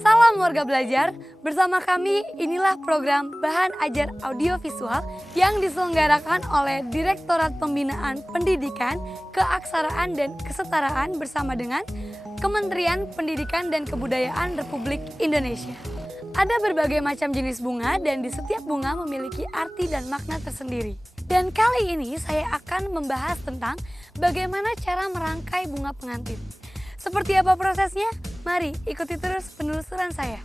Salam warga belajar, bersama kami inilah program Bahan Ajar Audiovisual yang diselenggarakan oleh Direktorat Pembinaan Pendidikan, Keaksaraan dan Kesetaraan bersama dengan Kementerian Pendidikan dan Kebudayaan Republik Indonesia. Ada berbagai macam jenis bunga dan di setiap bunga memiliki arti dan makna tersendiri. Dan kali ini saya akan membahas tentang bagaimana cara merangkai bunga pengantin. Seperti apa prosesnya? Mari ikuti terus penelusuran saya.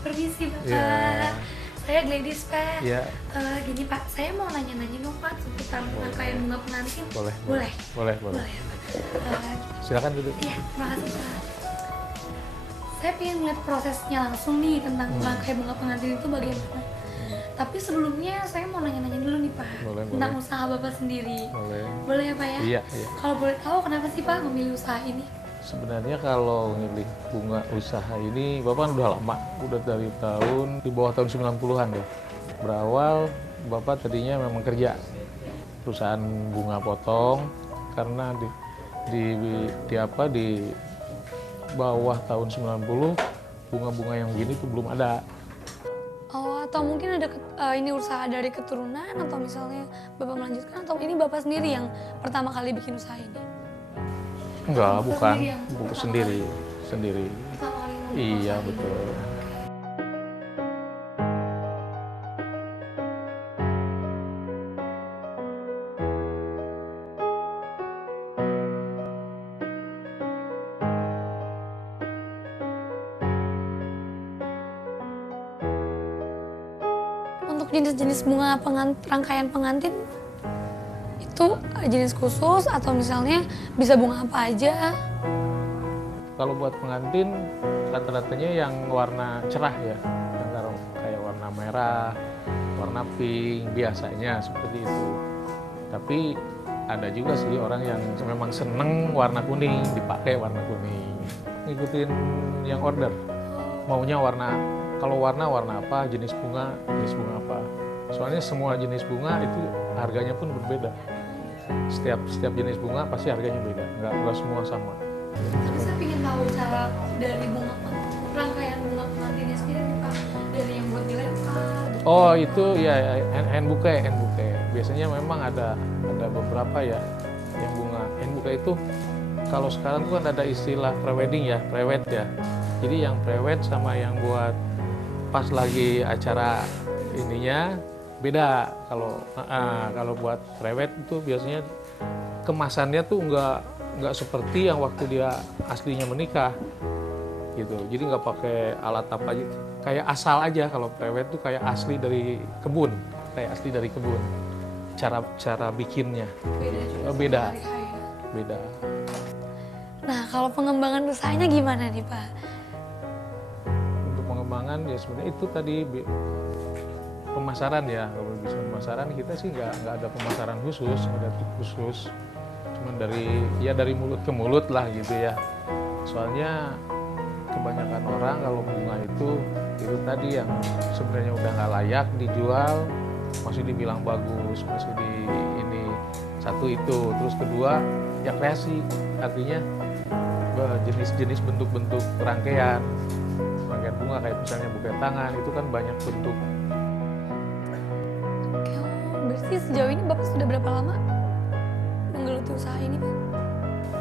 Permisi Bapak, saya Gladys Pak. Gini Pak, saya mau nanya-nanya dong Pak seputar rangkaian bunga pengantin. Boleh. Ya, Pak. Silakan duduk. Iya, terima kasih Pak. Saya pengen ngeliat prosesnya langsung nih tentang rangkaian bunga pengantin itu bagaimana. Tapi sebelumnya saya mau nanya-nanya dulu nih Pak, tentang usaha Bapak sendiri. Boleh ya Pak ya? Iya. Kalau boleh tahu kenapa sih Pak memilih usaha ini? Sebenarnya kalau milih bunga usaha ini, Bapak kan udah lama, udah dari di bawah tahun 90-an deh. Berawal, Bapak tadinya memang kerja perusahaan bunga potong, karena di bawah tahun 90, bunga-bunga yang begini tuh belum ada. Oh, atau mungkin ada ini usaha dari keturunan, atau misalnya Bapak melanjutkan, atau ini Bapak sendiri yang pertama kali bikin usaha ini? Enggak, bukan. Buku sendiri. Iya, betul. Untuk jenis-jenis bunga rangkaian pengantin, itu jenis khusus atau misalnya bisa bunga apa aja? Kalau buat pengantin rata-ratanya yang warna cerah ya, antara kayak warna merah, warna pink biasanya seperti itu. Tapi ada juga sih orang yang memang seneng warna kuning, dipakai warna kuning. Ngikutin yang order, maunya kalau warna apa, jenis bunga apa. Soalnya semua jenis bunga itu harganya pun berbeda. Setiap jenis bunga pasti harganya beda, nggak semua sama. Tapi saya ingin tahu cara dari rangkaian bunga pengantinnya sendiri nih Pak, dari yang buat dilempar. Oh itu ya hand bouquet. Biasanya memang ada beberapa ya yang bunga hand bouquet itu. Kalau sekarang tuh kan ada istilah prewedding ya, prewed ya. Jadi yang prewed sama yang buat pas lagi acara ininya beda. Kalau buat prewed itu biasanya kemasannya tuh nggak seperti yang waktu dia aslinya menikah gitu. Jadi nggak pakai alat apa aja, kayak asal aja. Kalau prewed tuh kayak asli dari kebun. Cara bikinnya beda. Nah, kalau pengembangan usahanya gimana nih Pak? Untuk pengembangan ya sebenarnya itu tadi pemasaran ya. Kalau bisa pemasaran kita sih nggak ada pemasaran khusus, ada tip khusus. Cuman dari mulut ke mulut lah gitu ya. Soalnya kebanyakan orang kalau bunga itu tadi yang sebenarnya udah nggak layak dijual, masih dibilang bagus, masih ini satu itu. Terus kedua ya kreasi, artinya jenis-jenis bentuk-bentuk rangkaian rangkaian bunga kayak misalnya buket tangan itu kan banyak bentuk. Berarti sejauh ini Bapak sudah berapa lama menggeluti usaha ini, Pak?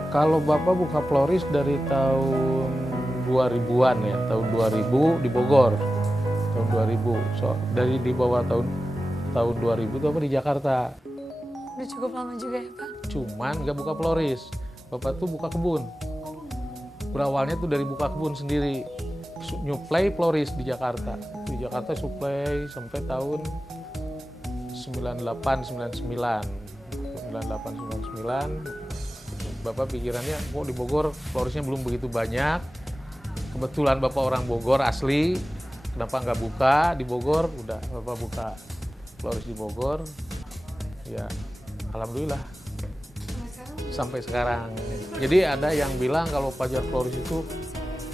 Kalau Bapak buka floris dari tahun 2000-an ya, tahun 2000 di Bogor. Tahun 2000. So, dari di bawah tahun 2000 itu apa di Jakarta. Udah cukup lama juga ya, Pak? Cuman nggak buka floris. Bapak tuh buka kebun. Berawalnya tuh dari buka kebun sendiri. Nyuplai floris di Jakarta. Di Jakarta suplai sampai tahun 98-99. Bapak pikirannya, kok di Bogor florisnya belum begitu banyak. Kebetulan Bapak orang Bogor asli, kenapa nggak buka di Bogor? Udah Bapak buka floris di Bogor. Ya, alhamdulillah. Sampai sekarang. Jadi ada yang bilang kalau Fajar Floris itu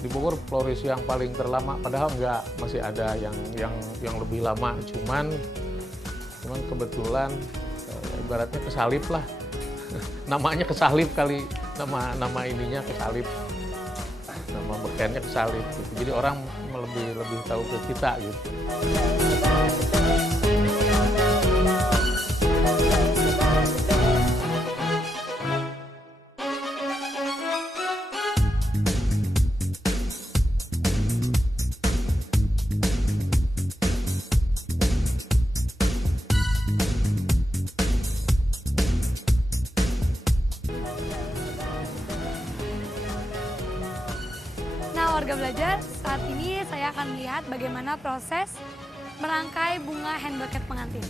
di Bogor floris yang paling terlama, padahal enggak, masih ada yang lebih lama. Cuman kebetulan ibaratnya kesalip lah. Namanya kesalip kali, nama ininya kesalip. Nama bekennya kesalip gitu. Jadi orang lebih tahu ke kita gitu. Warga belajar, saat ini saya akan melihat bagaimana proses merangkai bunga hand bucket pengantin.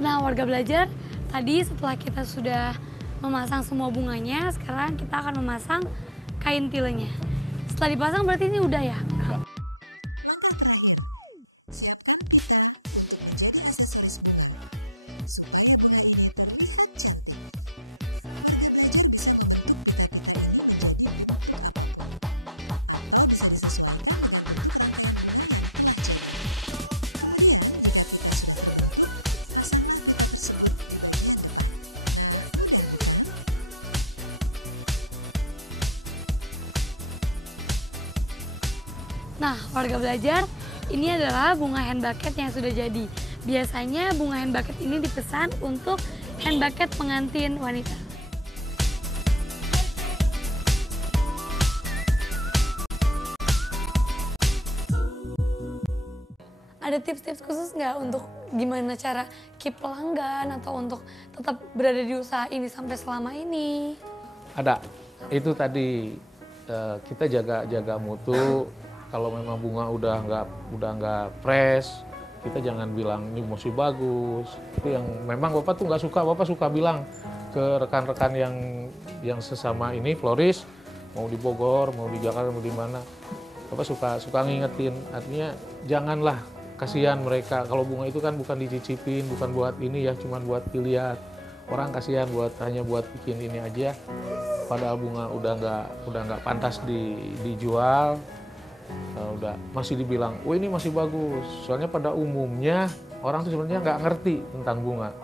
Nah, warga belajar, tadi setelah kita sudah memasang semua bunganya, sekarang kita akan memasang kain tilenya. Setelah dipasang berarti ini udah ya? Nah, warga belajar, ini adalah bunga hand bucket yang sudah jadi. Biasanya bunga hand bucket ini dipesan untuk hand bucket pengantin wanita. Ada tips-tips khusus nggak untuk gimana cara keep pelanggan atau untuk tetap berada di usaha ini sampai selama ini? Ada. Itu tadi kita jaga mutu. Kalau memang bunga udah nggak fresh, kita jangan bilang ini masih bagus. Itu yang memang Bapak tuh nggak suka. Bapak suka bilang ke rekan-rekan yang sesama ini floris, mau di Bogor, mau di Jakarta, mau di mana. Bapak suka ngingetin. Artinya janganlah, kasihan mereka. Kalau bunga itu kan bukan dicicipin, bukan buat ini ya, cuma buat dilihat. Orang kasihan hanya buat bikin ini aja. Padahal bunga udah nggak pantas dijual. Udah masih dibilang, oh ini masih bagus. Soalnya pada umumnya orang tuh sebenarnya nggak ngerti tentang bunga.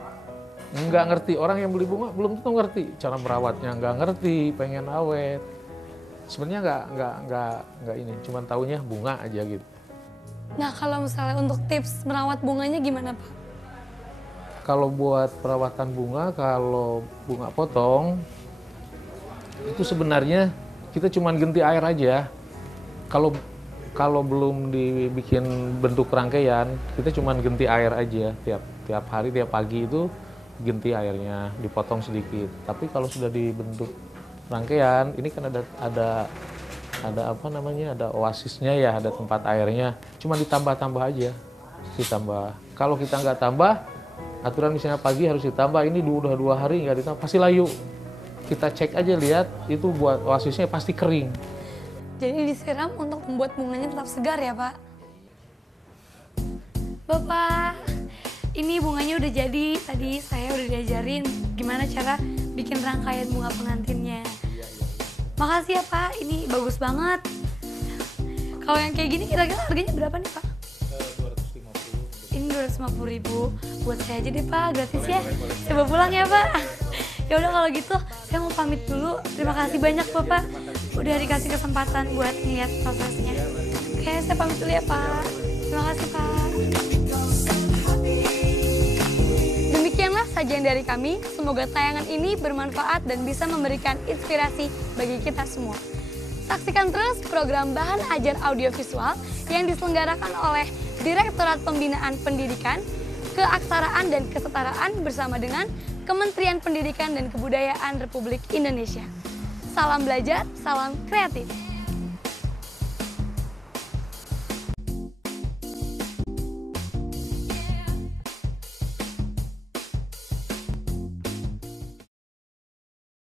Nggak ngerti, orang yang beli bunga belum tentu ngerti cara merawatnya, nggak ngerti, pengen awet. Sebenarnya nggak ini, cuman taunya bunga aja gitu. Nah, kalau misalnya untuk tips merawat bunganya gimana, Pak? Kalau buat perawatan bunga, kalau bunga potong itu sebenarnya kita cuman ganti air aja. Kalau belum dibikin bentuk rangkaian, kita cuma ganti air aja tiap hari, tiap pagi itu ganti airnya, dipotong sedikit. Tapi kalau sudah dibentuk rangkaian, ini kan ada apa namanya, ada oasisnya ya, ada tempat airnya. Cuma ditambah-tambah aja, ditambah. Kalau kita nggak tambah, aturan misalnya pagi harus ditambah, ini udah 2 hari nggak ditambah, pasti layu. Kita cek aja, lihat itu buat oasisnya pasti kering. Jadi disiram untuk membuat bunganya tetap segar ya, Pak? Bapak, ini bunganya udah jadi. Tadi saya udah diajarin gimana cara bikin rangkaian bunga pengantinnya. Makasih ya, Pak. Ini bagus banget. Kalau yang kayak gini kira-kira harganya berapa nih, Pak? 250. Ini 250.000. Buat saya aja deh, Pak. Gratis ya. Coba pulang ya, Pak. Ya udah kalau gitu, saya mau pamit dulu. Terima kasih banyak, Bapak. Udah dikasih kesempatan buat lihat prosesnya. Oke, saya pamit dulu ya, Pak. Terima kasih, Pak. Demikianlah sajian dari kami. Semoga tayangan ini bermanfaat dan bisa memberikan inspirasi bagi kita semua. Saksikan terus program Bahan Ajar Audiovisual yang diselenggarakan oleh Direktorat Pembinaan Pendidikan, Keaksaraan dan Kesetaraan bersama dengan Kementerian Pendidikan dan Kebudayaan Republik Indonesia. Salam belajar, salam kreatif.